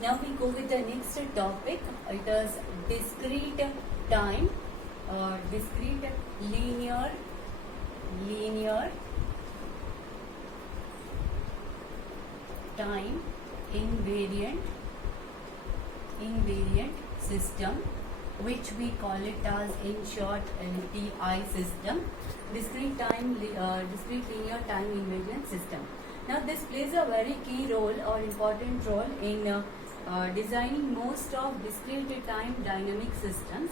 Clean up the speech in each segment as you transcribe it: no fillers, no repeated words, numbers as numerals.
Now we go with the next topic. It is discrete time or discrete linear time invariant system, which we call it as in short LTI system, discrete linear time invariant system. Now this plays a very key role or important role in designing most of discrete time dynamic systems.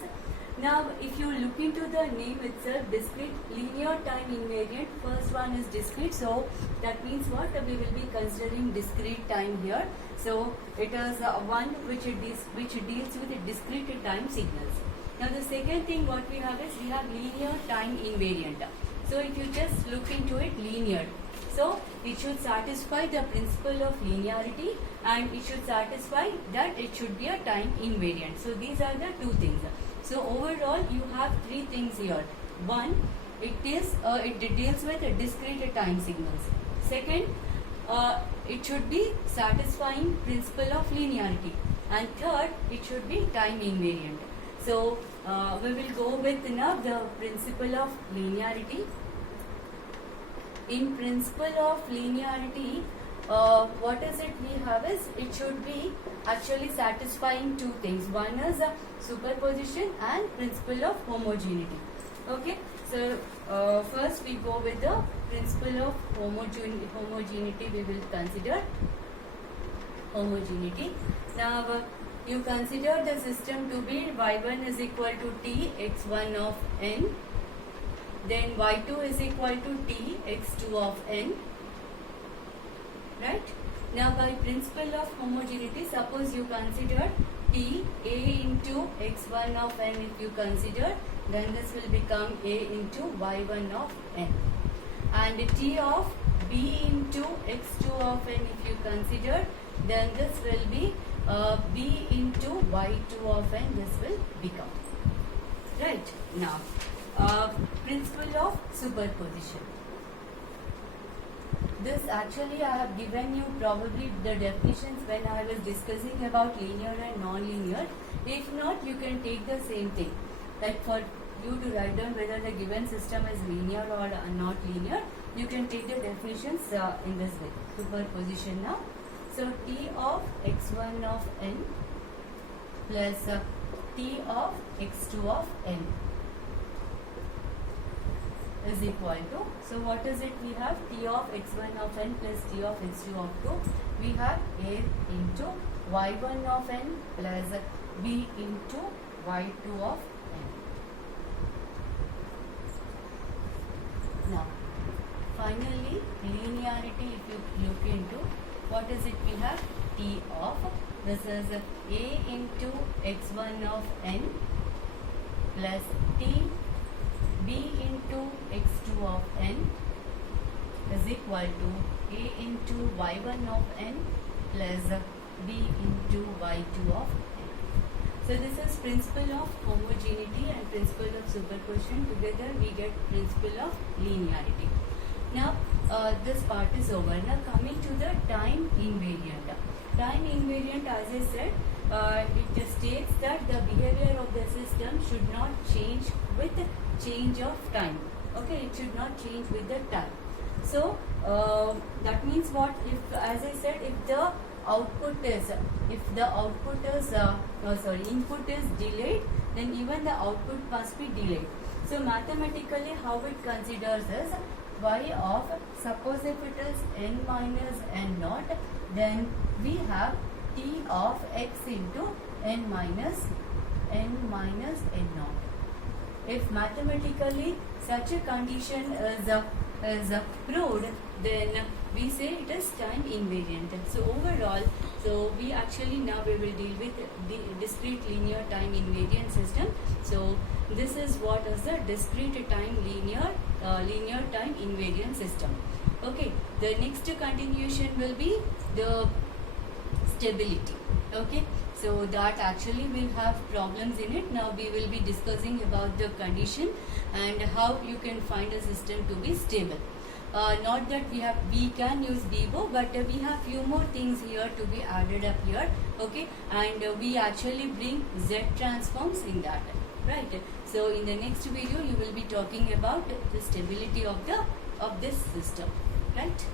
Now if you look into the name itself, discrete linear time invariant, first one is discrete, so that means what? We will be considering discrete time here. So it is one which deals with the discrete time signals. Now the second thing what we have is we have linear time invariant. So if you just look into it, linear, so it should satisfy the principle of linearity and it should satisfy that it should be a time invariant. So these are the two things. So overall you have three things here. One, it deals with discrete time signals. Second, it should be satisfying principle of linearity, and third, it should be time invariant. So we will go with now the principle of linearity. In principle of linearity, what is it we have is it should be actually satisfying two things. One is superposition and principle of homogeneity. Okay, so first we go with the principle of homogeneity. We will consider homogeneity. Now you consider the system to be y1 is equal to t x1 of n, then y2 is equal to t x2 of n. Right? Now by principle of homogeneity, suppose you consider t a into x1 of n, if you consider, then this will become a into y1 of n, and t of b into x2 of n, if you consider, then this will be b into y2 of n, this will become. Right? Now principle of superposition. This actually I have given you probably the definitions when I was discussing about linear and non-linear. If not, you can take the same thing. Like for you to write down whether the given system is linear or not linear, you can take the definitions in this way. Superposition now. So t of x1 of n plus t of x2 of n is equal to, so what is it we have? T of x1 of n plus t of x2 of 2. We have a into y1 of n plus b into y2 of n. Now finally linearity, if you look into, what is it we have? T of, this is a into x1 of n plus t b into x2 of n is equal to a into y1 of n plus b into y2 of n. So this is principle of homogeneity and principle of superposition. Together we get principle of linearity. Now this part is over. Now coming to the time invariant. Time invariant, as I said, it states that the behavior of the system should not change with change of time. Okay, it should not change with the time. So that means what? If, as I said, if the input is delayed, then even the output must be delayed. So mathematically, how it considers is y of, suppose if it is n minus n naught, then we have t of x into n minus n naught. If mathematically such a condition is proved, then we say it is time invariant. So overall, so we actually now we will deal with the discrete linear time invariant system. So this is what is the discrete time linear time invariant system. Okay, the next continuation will be the stability. Okay, so that actually will have problems in it. Now we will be discussing about the condition and how you can find a system to be stable. not that we can use DBO, but we have few more things here to be added up here, okay, and we actually bring Z transforms in that, right? So in the next video you will be talking about the stability of this system, right?